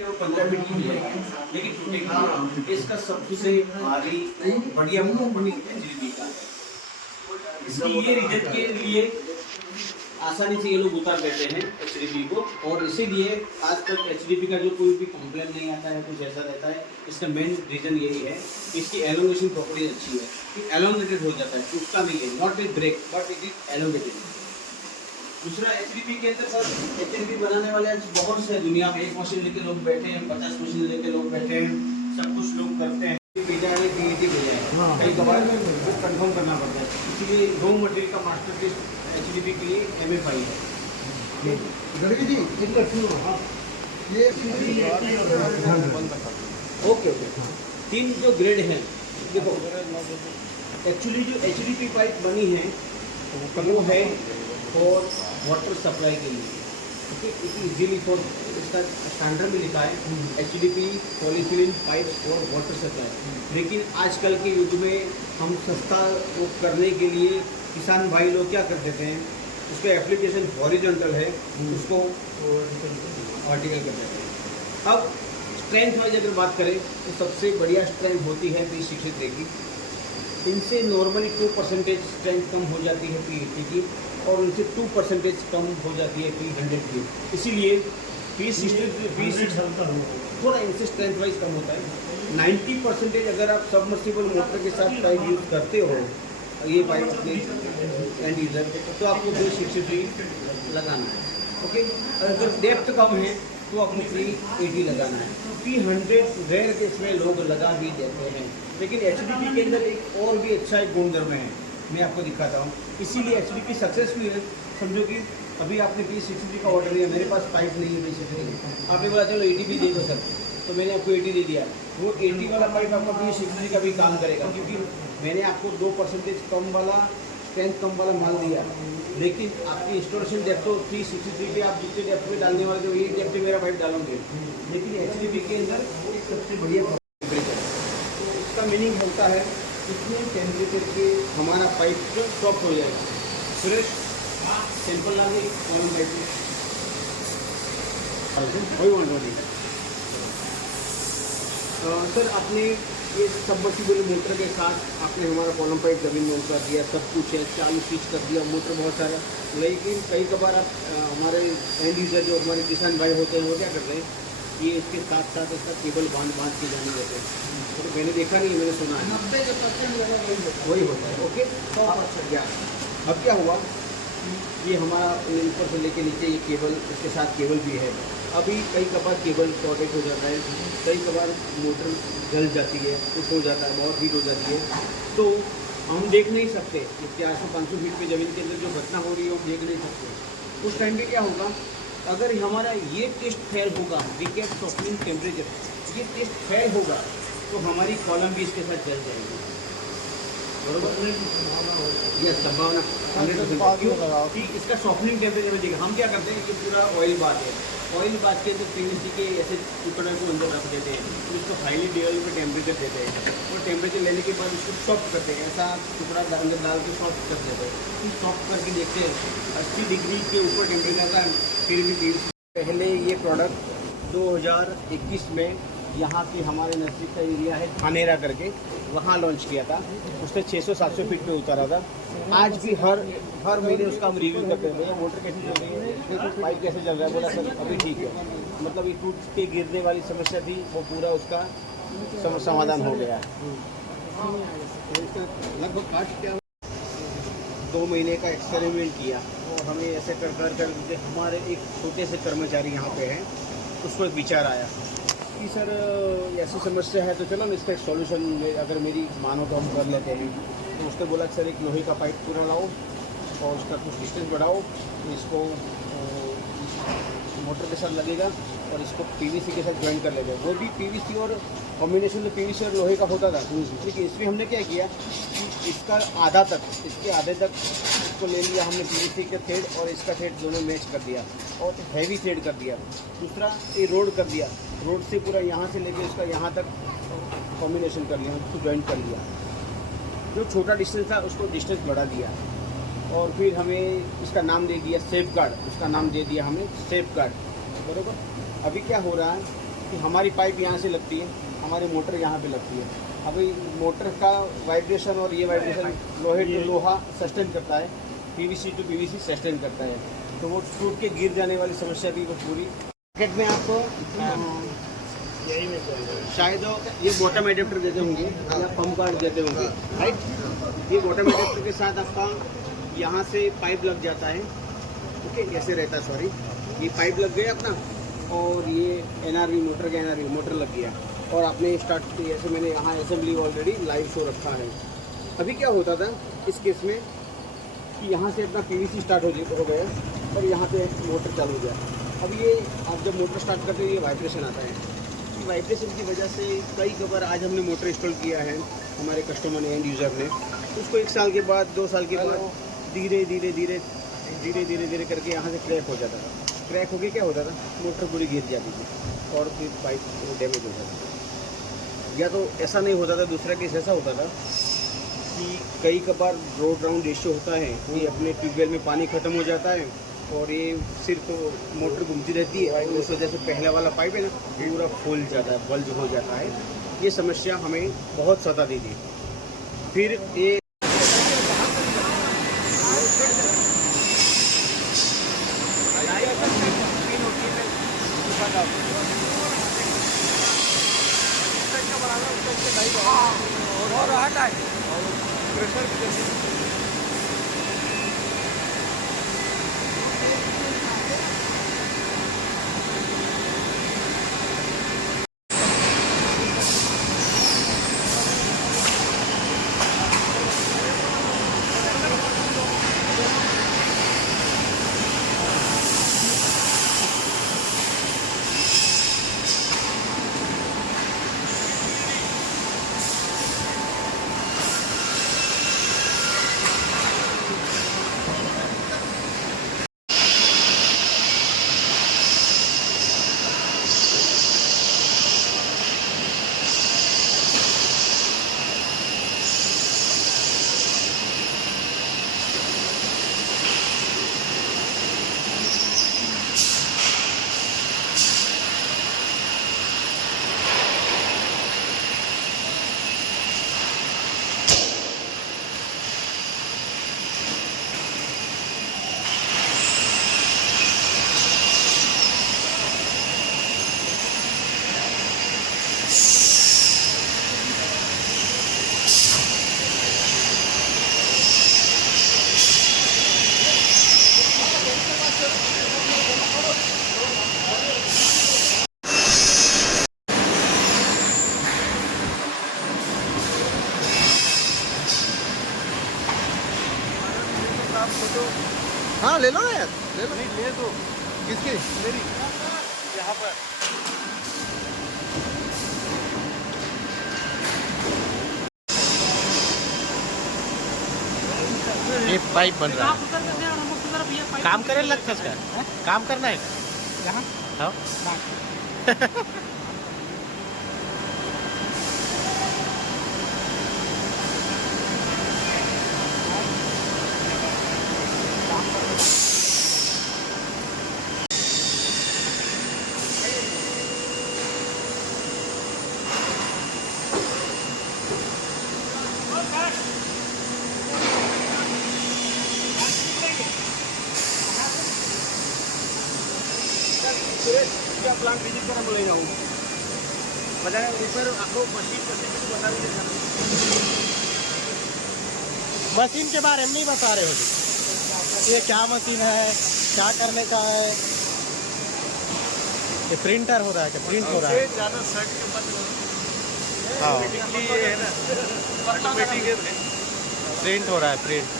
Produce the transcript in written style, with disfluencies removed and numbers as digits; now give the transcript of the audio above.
15 minute की जाएगी, लेकिन टूटेगी। इसका सबसे भारी बढ़िया कंपनी एचडीपी का है। इसकी ये रिजल्ट के लिए आसानी से ये लोग उतार देते हैं एचडीपी को, और इसीलिए आज तक एचडीपी का जो कोई भी कंप्लेन नहीं आता है, कुछ ऐसा रहता है। इसका मेन रीजन यही है कि इसकी एलोंगेशन प्रॉपर्टी अच्छी है, कि एलोंगेटेड हो जाता है, टूटता नहीं है, not with break but it is elongated. दूसरा एचडीपी के अंदर सर, एचडीपी बनाने वाले बहुत से दुनिया में, एक मशीन लेके लोग बैठे हैं, 50 मशीन लेके लोग बैठे हैं, सब कुछ लोग करते हैं, पीएटी भेजा है, कई कबार कंफर्म करना पड़ता है। इसीलिए रॉ मटेरियल का मास्टरपीस एचडीपी के लिए MFI है। गढ़वी जी ये ओके ओके, 3 जो ग्रेड हैं, देखो एक्चुअली जो एचडीपी पाइप बनी है वो है फॉर वाटर सप्लाई के लिए, ओके। इट इजीली फॉर, इसका स्टैंडर्ड में लिखा है HDP polythene pipe for water supply. लेकिन आजकल के युग में हम सस्ता वो करने के लिए किसान भाई लोग क्या कर देते हैं, उसका एप्लीकेशन हॉरिजॉन्टल है, उसको वर्टिकल कर देते हैं। अब स्ट्रेंथ वाइज अगर बात करें तो सबसे बढ़िया स्ट्रेंथ होती है P63 की। इनसे नॉर्मली 2% स्ट्रेंथ कम हो जाती है P80 की, और उनसे 2% कम हो जाती है P100 की। इसीलिए P60 थोड़ा इनसे स्ट्रेंथ वाइज कम होता है। 90% अगर आप सबमर्सिबल मोटर के साथ पाइप यूज़ करते हो, ये पाइप अपने एंड यूज़र, तो आपको P63 लगाना है, ओके। अगर डेप्थ कम है तो आपको P80 लगाना है। P100 रेयर केस में लोग लगा भी देते हैं, लेकिन एचडीपी के अंदर एक और भी अच्छा एक गुणधर्म है, मैं आपको दिखाता हूँ। इसीलिए एचडीपी सक्सेसफुल है। समझो कि अभी आपने P63 का ऑर्डर दिया, मेरे पास पाइप नहीं है P63, आपने बोला चलो 80 भी दे दो सर, तो मैंने आपको 80 दे दिया। वो 80 वाला पाइप आपका P63 का भी काम करेगा, क्योंकि मैंने आपको 2% कम वाला, स्ट्रेंथ कम वाला माल दिया, लेकिन आपकी इंस्टॉलेशन डेप्थ तो P63 पे आप जितने डेप्थ पे डालने वाले थे वही डेप्थ पे मेरा पाइप डालोगे। लेकिन एचडीपी के अंदर एक सबसे बढ़िया टेम्परेचर, तो इसका मीनिंग होता है कितने टेम्परेचर के हमारा पाइप जो सॉफ्ट हो जाएगा। फ्रेश सिंपल लागे कॉलम पाइप वही वाली सर, आपने ये सबमर्सिबल मोटर के साथ आपने हमारा कॉलम पाइप जमीन में उतार दिया, सब कुछ है, चालू स्विच कर दिया, मोटर बहुत सारा। लेकिन कई कबार आप हमारे एंड यूजर जो हमारे किसान भाई होते हैं वो क्या करते हैं, ये इसके साथ साथ इसका केबल बांध के जाने देते हैं। तो मैंने देखा नहीं, मैंने सुना है 90% वही होता है, ओके। 100% अब क्या हुआ, ये हमारा ऊपर से लेके नीचे ये केबल, इसके साथ केबल भी है। अभी कई कबार केबल शॉर्टेज हो जाता है, कई कबार मोटर जल जाती है, कुछ हो जाता है, बहुत हीट हो जाती है, तो हम देख नहीं सकते 400-500 फीट पे ज़मीन के अंदर जो घटना हो रही है वो देख नहीं सकते। उस टाइम पे क्या होगा, अगर हमारा ये टेस्ट फेल होगा, विकेट सॉफ्टनिंग टेम्परेचर, ये टेस्ट फेल होगा तो हमारी कॉलम भी इसके साथ जल जाएगी, बरोबर। यह संभावना 100% कि इसका सॉफ्टनिंग टेम्परेचर में देखिए। हम क्या करते हैं, ये पूरा ऑयल बात है, ऑयल बात के अंदर PVC के ऐसे टुकड़े को अंदर रख देते हैं, तो इसको हाईली डेवलप टेम्परेचर देते हैं, और टेम्परेचर लेने के बाद इसको सॉफ्ट करते हैं, ऐसा टुकड़ा अंदर डाल के सॉफ्ट कर देते हैं। फिर सॉफ्ट करके देखते हैं 80 डिग्री के ऊपर टेम्परेचर का, फिर भी PVC। पहले ये प्रोडक्ट 2021 में यहाँ के हमारे नज़दीक का एरिया है धानेरा करके, वहाँ लॉन्च किया था। उसने 600-700 फीट पे उतारा था। आज भी हर महीने उसका हम रिव्यू करते हैं, भैया मोटर कैसी चल रही है, पाइप कैसे चल रहा है, बोला सर अभी ठीक है। मतलब ये टूट के गिरने वाली समस्या थी, वो पूरा उसका समाधान हो गया। लगभग काट क्या 2 महीने का एक्सपेरिमेंट किया, और हमें ऐसे कर हमारे एक छोटे से कर्मचारी यहाँ पे हैं, उसको एक विचार आया कि सर ऐसी समस्या है तो चलो ना इसका एक सॉल्यूशन, अगर मेरी मानो तो हम कर लेते हैं। तो उसने बोला सर एक लोहे का पाइप पूरा लाओ और उसका कुछ डिस्टेंस बढ़ाओ, तो इसको मोटर के साथ लगेगा और इसको PVC के साथ ज्वाइन कर लेगा। वो भी PVC और कॉम्बिनेशन तो PVC और लोहे का होता था, लेकिन इसमें हमने क्या किया कि इसका आधा तक, इसके आधे तक इसको ले लिया हमने PVC के थ्रेड और इसका थ्रेड दोनों मैच कर दिया और हैवी थ्रेड कर दिया। दूसरा ये रोड कर दिया, रोड से पूरा यहाँ से लेके इसका यहाँ तक कॉम्बिनेशन कर लिया, उसको ज्वाइन कर लिया। जो छोटा डिस्टेंस था उसको डिस्टेंस बढ़ा दिया, और फिर हमें इसका नाम दे दिया सेफ गार्ड, उसका नाम दे दिया हमें सेफ गार्ड, बराबर। अभी क्या हो रहा है कि हमारी पाइप यहाँ से लगती है, हमारी मोटर यहाँ पे लगती है। अभी मोटर का वाइब्रेशन और ये वाइब्रेशन लोहे टू लोहा सस्टेन करता है, पीवीसी टू पीवीसी सस्टेन करता है, तो वो टूट के गिर जाने वाली समस्या थी वो पूरी। पैकेट में आपको शायद ये बॉटम एडेप्टर देते होंगे या पंप कार्ड देते होंगे, राइट। ये बॉटम एडेप्टर के साथ आपका यहाँ से पाइप लग जाता है, ओके, ऐसे रहता है, सॉरी, ये पाइप लग गया अपना, और ये एनआरवी मोटर का एनआरवी मोटर लग गया, और आपने स्टार्ट किया। ऐसे मैंने यहाँ असेंबली ऑलरेडी लाइव शो रखा है। अभी क्या होता था इस केस में कि यहाँ से अपना पीवीसी स्टार्ट हो गया और यहाँ पे मोटर चालू हो गया। अब ये आप जब मोटर स्टार्ट करते हैं ये वाइब्रेशन आता है, कि वाइब्रेशन की वजह से कई बार आज हमने मोटर इंस्टॉल किया है हमारे कस्टमर ने, एंड यूज़र ने, उसको 1 साल के बाद 2 साल के बाद धीरे धीरे करके यहाँ से क्रैक हो जाता था। क्रैक होके क्या होता था, मोटर पूरी गिर जाती थी और फिर पाइप डैमेज हो जाता था। या तो ऐसा नहीं होता था, दूसरा केस ऐसा होता था कि कई बार रोड राउंड रेशियो होता है कि अपने ट्यूबवेल में पानी ख़त्म हो जाता है और ये सिर्फ मोटर घूमती रहती है, उस वजह से पहला वाला पाइप है ना पूरा फूल जाता है, बल्ज हो जाता है। ये समस्या हमें बहुत सताती थी। फिर ये प्रेशर भी हाँ ले लो ना यार, ले लो। ले दो। किसकी? मेरी यहाँ पर ये पाइप बन रहा है, काम करे लगता है इसका, काम करना है यहाँ हाँ क्या प्लांट विजिट करा बोले जाऊँ बताया ऊपर आपको मशीन बता दीजिए। मशीन के बारे में नहीं बता रहे हो जी, ये क्या मशीन है, क्या करने का है। ये प्रिंटर हो रहा है, क्या प्रिंट हो रहा है? ज़्यादा शर्ट के मत हाँ है ना, ऑटोमेटिक है। प्रिंट हो रहा है, प्रिंट।